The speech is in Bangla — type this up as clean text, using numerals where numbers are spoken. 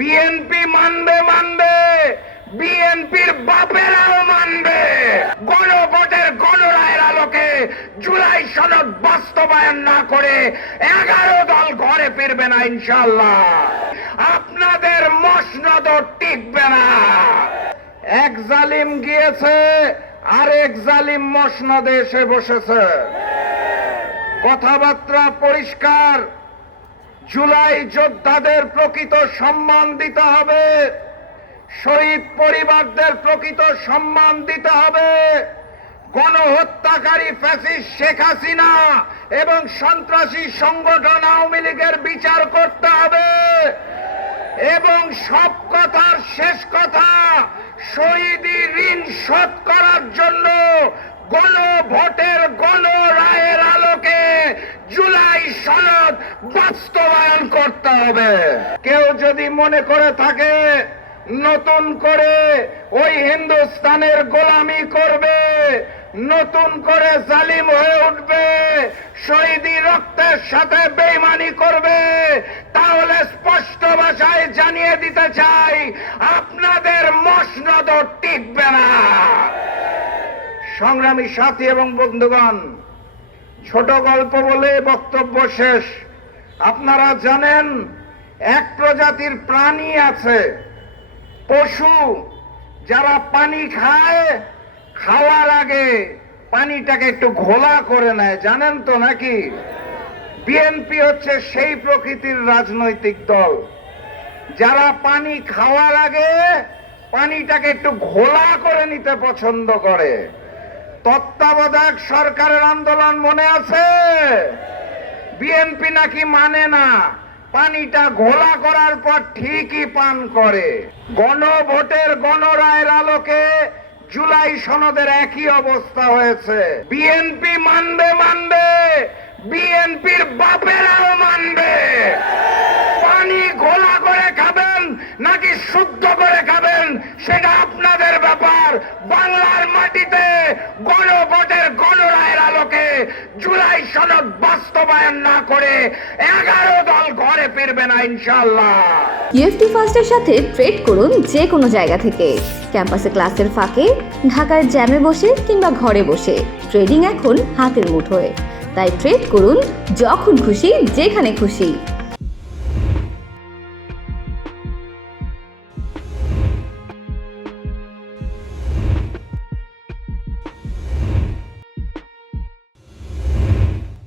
বিএনপি মানবে মানবে, বিএনপির বাপেরাও মানবে। গণভোটের গণরায়ের আলোকে জুলাই সনদ বাস্তবায়ন না করে 11 দল ঘরে ফিরবে না ইনশাআল্লাহ। আপনাদের মসনদ টিকবে না। এক জালিম গিয়েছে, আরেক জালিম মসনদে এসে বসেছে। কথাবার্তা পরিষ্কার। জুলাই যোদ্ধাদের প্রকৃত সম্মান দিতে হবে, শহীদ পরিবারদের প্রকৃত সম্মান দিতে হবে, গণহত্যাকারী ফ্যাসিস্ট শেখ হাসিনা এবং সন্ত্রাসী সংগঠন আওয়ামী লীগের বিচার করতে হবে এবং সব কথার শেষ কথা, শহীদি ঋণ শোধ করার জন্য গণভোটের গণরায়ের আলোকে জুলাই সনদ বাস্তবায়ন করতে হবে। কেউ যদি মনে করে থাকে নতুন করে ওই হিন্দুস্তানের গোলামি করবে, নতুন করে জালিম হয়ে উঠবে, শহীদি রক্তের সাথে বেঈমানি করবে, তাহলে স্পষ্ট ভাষায় জানিয়ে দিতে চাই, আপনাদের মসনদ টিকবে না। সংগ্রামী সাথী এবং বন্ধুগণ, ছোট গল্প বলে বক্তব্য শেষ। আপনারা জানেন এক প্রজাতির প্রাণী আছে, পশু, যারা পানি খায়, খাওয়ার আগে পানিটাকে একটু ঘোলা করে নেয়, জানেন তো নাকি? বিএনপি হচ্ছে সেই প্রকৃতির রাজনৈতিক দল যারা পানি খাওয়ার আগে পানিটাকে একটু ঘোলা করে নিতে পছন্দ করে। তত্ত্বাবধায়ক সরকারের আন্দোলন মনে আছে? বিএনপি নাকি মানে না, পানিটা ঘোলা করার পর ঠিকই পান করে। গণভোটের গণরায়ের আলোকে জুলাই সনদের একই অবস্থা হয়েছে। বিএনপি মানবে মানবে, বিএনপির বাপেরাও মানবে। পানি ঘোলা করে খাবেন নাকি শুদ্ধ করে খাবেন সেটা আপনাদের ব্যাপার। বাংলার মাটিতে গণভোটের গণরায়ের আলোকে জুলাই সনদ বাস্তবায়ন না করে 11 দল ঘরে ফিরবে না ইনশাআল্লাহ। ইউএফটি ফার্স্টের সাথে ট্রেড করুন যে কোনো জায়গা থেকে। ক্যাম্পাসে ক্লাসের ফাঁকে, ঢাকার জ্যামে বসে কিংবা ঘরে বসে, ট্রেডিং এখন হাতের মুঠোয়। তাই ট্রেড করুন যখন খুশি, যেখানে খুশি।